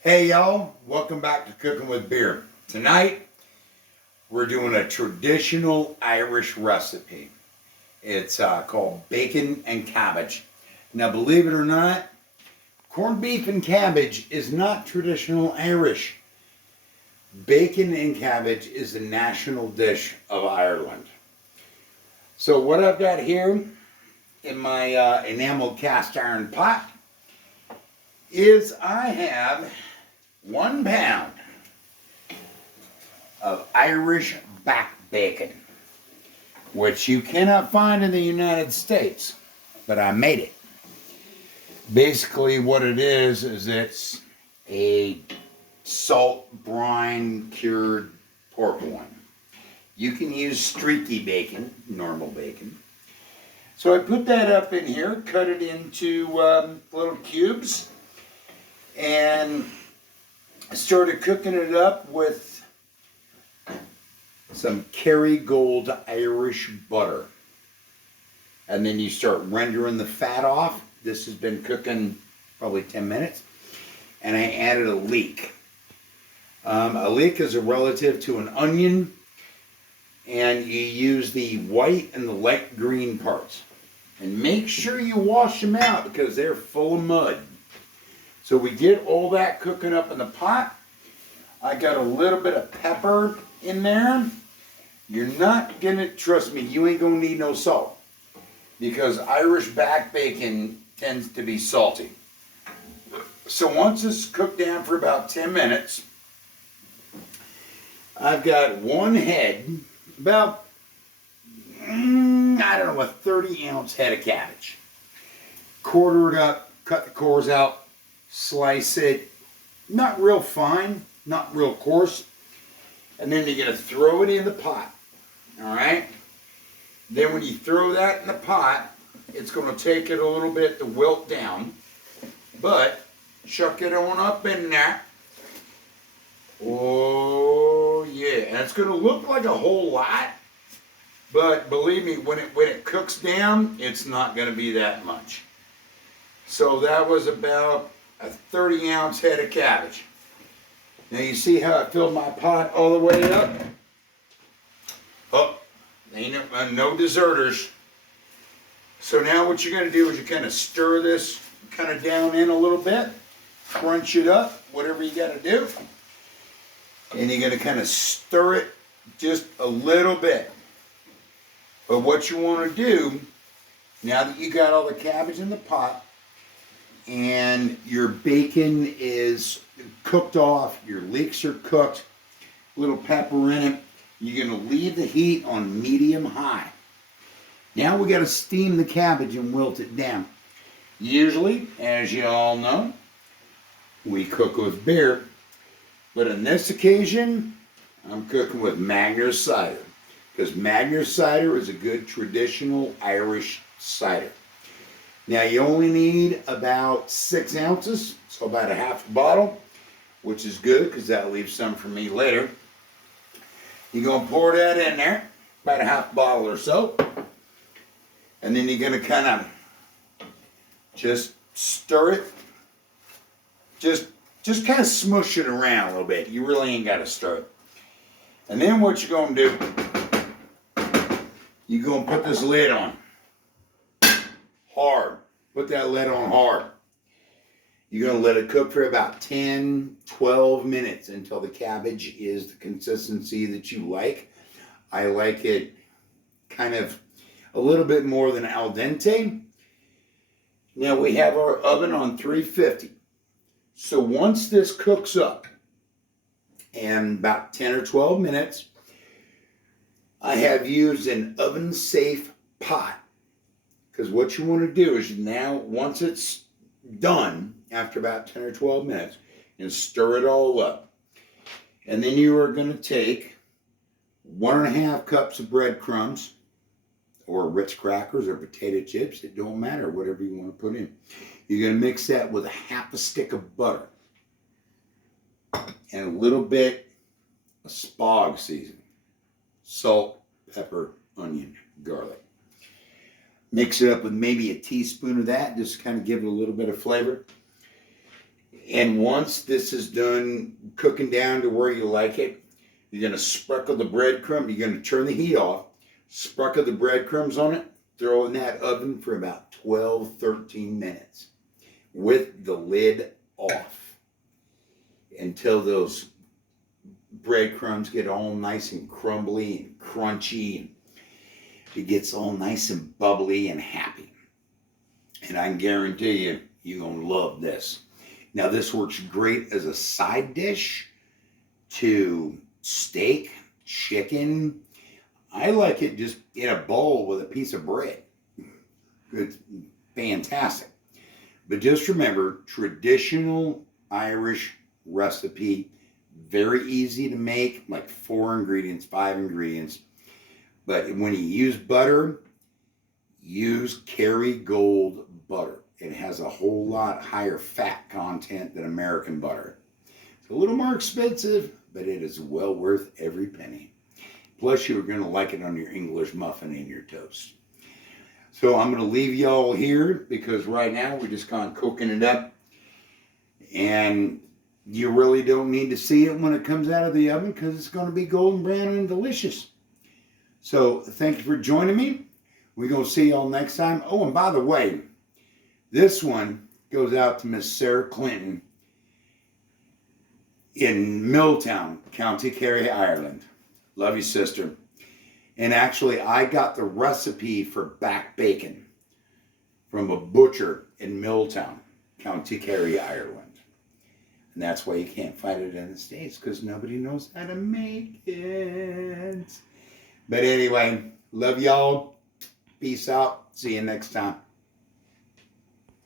Hey y'all, welcome back to Cooking with Beer. Tonight we're doing a traditional Irish recipe. It's called bacon and cabbage. Now believe it or not, corned beef and cabbage is not traditional Irish. Bacon and cabbage is the national dish of Ireland. So what I've got here in my enamel cast iron pot is I have 1 pound of Irish back bacon, which you cannot find in the United States, but I made it. Basically what it is it's a salt brine cured pork loin. You can use streaky bacon, normal bacon. So I put that up in here, cut it into little cubes, and I started cooking it up with some Kerrygold Irish butter. And then you start rendering the fat off. This has been cooking probably 10 minutes. And I added a leek. A leek is a relative to an onion. And you use the white and the light green parts. And make sure you wash them out because they're full of mud. So we get all that cooking up in the pot. I got a little bit of pepper in there. You're not gonna, trust me, you ain't gonna need no salt. Because Irish back bacon tends to be salty. So once it's cooked down for about 10 minutes, I've got one head, about, I don't know, a 30-ounce head of cabbage. Quarter it up, cut the cores out, slice it, not real fine, not real coarse, and then you're going to throw it in the pot, all right? Then when you throw that in the pot, it's going to take it a little bit to wilt down, but chuck it on up in there. Oh yeah, and it's going to look like a whole lot, but believe me, when it cooks down, it's not going to be that much. So that was about a 30-ounce head of cabbage. Now you see how I filled my pot all the way up? Oh, ain't no deserters. So now what you're going to do is you kind of stir this kind of down in a little bit, crunch it up, whatever you got to do. And you're going to kind of stir it just a little bit. But what you want to do, now that you got all the cabbage in the pot, and your bacon is cooked off, your leeks are cooked, little pepper in it, you're going to leave the heat on medium high. Now we got to steam the cabbage and wilt it down. Usually, as you all know, we cook with beer, but on this occasion, I'm cooking with Magners cider, because Magners cider is a good traditional Irish cider. Now you only need about 6 ounces, so about a half a bottle, which is good because that'll leave some for me later. You're going to pour that in there, about a half bottle or so, and then you're going to kind of just stir it, just kind of smush it around a little bit. You really ain't got to stir it. And then what you're going to do, you're going to put this lid on. Hard. Put that lid on hard. You're going to let it cook for about 10, 12 minutes until the cabbage is the consistency that you like. I like it kind of a little bit more than al dente. Now we have our oven on 350. So once this cooks up, and about 10 or 12 minutes, I have used an oven-safe pot. Because what you want to do is now, once it's done, after about 10 or 12 minutes, and stir it all up. And then you are going to take 1.5 cups of breadcrumbs, or Ritz crackers, or potato chips. It don't matter, whatever you want to put in. You're going to mix that with a half a stick of butter. And a little bit of spag seasoning. Salt, pepper, onion, garlic. Mix it up with maybe a teaspoon of that, just kind of give it a little bit of flavor. And once this is done cooking down to where you like it, you're going to sprinkle the breadcrumb. You're going to turn the heat off, sprinkle the breadcrumbs on it, throw it in that oven for about 12, 13 minutes with the lid off until those breadcrumbs get all nice and crumbly and crunchy. And it gets all nice and bubbly and happy. And I can guarantee you, you're going to love this. Now, this works great as a side dish to steak, chicken. I like it just in a bowl with a piece of bread. It's fantastic. But just remember, traditional Irish recipe, very easy to make, like 4 ingredients, 5 ingredients. But when you use butter, use Kerrygold butter. It has a whole lot higher fat content than American butter. It's a little more expensive, but it is well worth every penny. Plus, you're going to like it on your English muffin and your toast. So I'm going to leave y'all here because right now we're just kind of cooking it up. And you really don't need to see it when it comes out of the oven because it's going to be golden brown and delicious. So thank you for joining me. We're going to see y'all next time. Oh, and by the way, this one goes out to Miss Sarah Clinton in Milltown, County Kerry, Ireland. Love you, sister. And actually, I got the recipe for back bacon from a butcher in Milltown, County Kerry, Ireland. And that's why you can't find it in the States, because nobody knows how to make it. But anyway, love y'all. Peace out. See you next time.